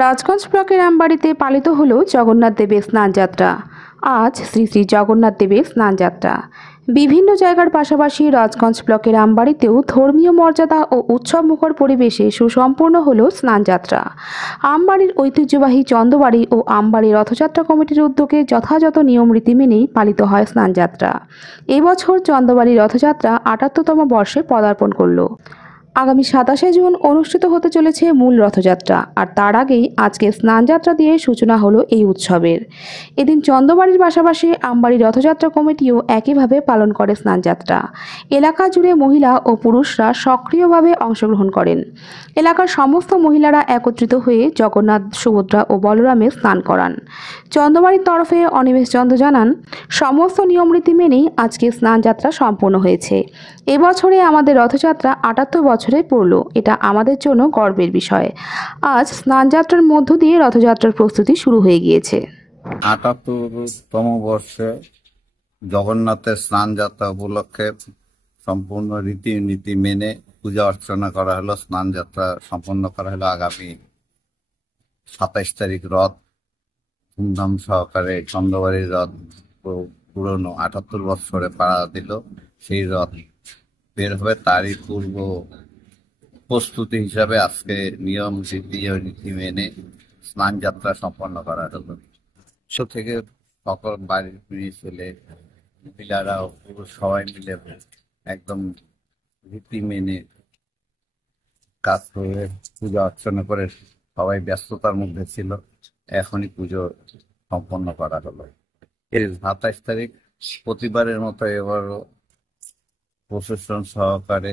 রাজগঞ্জ ব্লকের আমবাড়িতে পালিত হলো জগন্নাথ দেবের স্নানযাত্রা। আজ শ্রী শ্রী জগন্নাথ দেবের স্নানযাত্রা। বিভিন্ন জায়গার পাশাপাশি রাজগঞ্জ ব্লকের আমবাড়িতেও ধর্মীয় মর্যাদা ও উৎসবমুখর পরিবেশে সুসম্পন্ন হলো স্নানযাত্রা। আমবাড়ির ঐতিহ্যবাহী চন্দবাড়ি ও আমবাড়ি রথযাত্রা কমিটির উদ্যোগে যথাযথ নিয়ম রীতি মেনেই পালিত হয় স্নানযাত্রা। এবছর চন্দবাড়ি রথযাত্রা ৭৮তম বর্ষে পদার্পণ করল। আগামী ২৭শে জুন অনুষ্ঠিত হতে চলেছে মূল রথযাত্রা, আর তার আগেই আজকে স্নানযাত্রা দিয়ে সূচনা হলো এই উৎসবের। এদিন চন্দবাড়ির পাশাপাশি আমবাড়ি রথযাত্রা কমিটিও একইভাবে পালন করে স্নানযাত্রা। এলাকা জুড়ে মহিলা ও পুরুষরা সক্রিয়ভাবে অংশগ্রহণ করেন। এলাকার সমস্ত মহিলারা একত্রিত হয়ে জগন্নাথ, সুভদ্রা ও বলরামের স্নান করান। চন্দবাড়ির তরফে অনিমেষ চন্দ্র জানান, সমস্ত নিয়মরীতি মেনেই আজকে স্নানযাত্রা সম্পন্ন হয়েছে। এবছরে আমাদের রথযাত্রা ৭৮ বছরে পড়ল, এটা আমাদের জন্য গর্বের বিষয়। আজ স্নানযাত্রার মধ্য দিয়ে রথযাত্রার প্রস্তুতি শুরু হয়ে গিয়েছে। ৭৮তম বর্ষে জগন্নাথের স্নানযাত্রা উপলক্ষে সম্পূর্ণ রীতিনীতি মেনে পূজা অর্চনা করা হলো। স্নানযাত্রা সম্পন্ন করা হলো। আগামী ২৭ তারিখ রথ ধুমধাম সহকারে চন্দ্রবাড়ির রথ পুরনো ৭৮ বছরে পাড়া দিল। সেই রথ বের হবে, তারই পূর্ব প্রস্তুতি হিসাবে আজকে নিয়ম রীতি মেনে স্নানযাত্রা সম্পন্ন করা হলো। থেকে সকল বাড়ির ছেলে মহিলারা পুরুষ সবাই মিলে একদম রীতি মেনে কাজ করে পূজা অর্চনা করে সবাই ব্যস্ততার মধ্যে ছিল। এখনই পুজো সম্পন্ন করা হলো। এর ২৭ তারিখ প্রতিবারের মতো এবারও প্রশাসন সহকারে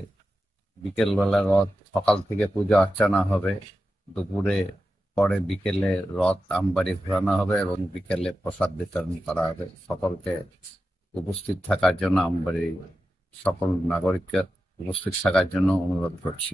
বিকেলবেলা রথ, সকাল থেকে পূজা অর্চনা হবে, দুপুরে পরে বিকেলে রথ আমবাড়ি ঘোরানো হবে এবং বিকেলে প্রসাদ বিতরণ করা হবে। সকলকে উপস্থিত থাকার জন্য আমবাড়ি সকল নাগরিককে উপস্থিত থাকার জন্য অনুরোধ করছি।